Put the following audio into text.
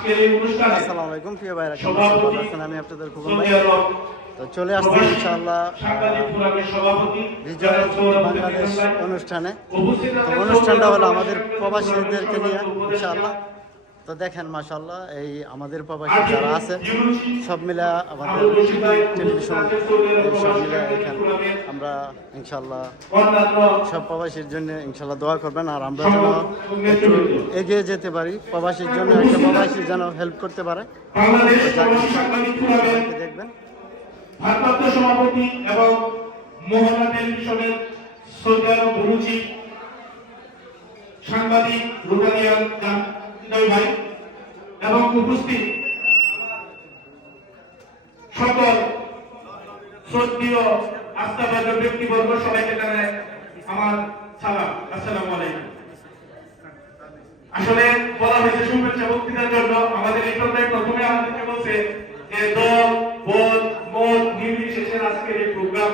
আজকের এই অনুষ্ঠানে আসসালামু আলাইকুম প্রিয় ভাইরা, সভাপতি আমি আপনাদের খুবই তো চলে আসছি ইনশাআল্লাহ সাংবাদিক ফোরামের সভাপতি বিজয় বাংলাদেশ অনুষ্ঠানে। তো অনুষ্ঠানটা হলো আমাদের প্রবাসীদেরকে নিয়ে ইনশাআল্লাহ। তো দেখেন মাশাআল্লাহ এই আমাদের প্রবাসী যারা আছে সব মিলে আমাদের টেলিভিশন সব মিলে এখানে আমরা ইনশাআল্লাহ সব প্রবাসীর জন্য ইনশাআল্লাহ দোয়া করবেন, আর আমরা যেন একটু এগিয়ে যেতে পারি, প্রবাসীর জন্য একটা প্রবাসী যেন হেল্প করতে পারে। দেখবেন ভারপ্রাপ্ত সভাপতি এবং মোহনা টেলিভিশনের সৌদি আরব রুচি সাংবাদিক রুটানিয়ান ভাই এবং উপস্থিত সকল শ্রদ্ধেয় আস্থাভাজন ব্যক্তিবর্গ সবাইকে জানাই আমার সালাম, আসসালামু আলাইকুম। আসলে বলা হয়েছে শুভেচ্ছা বক্তৃতার জন্য, আমাদের এই পর্যায়ে প্রথমে আমাদেরকে বলছে যে দল বল মত নির্বিশেষে আজকের এই প্রোগ্রাম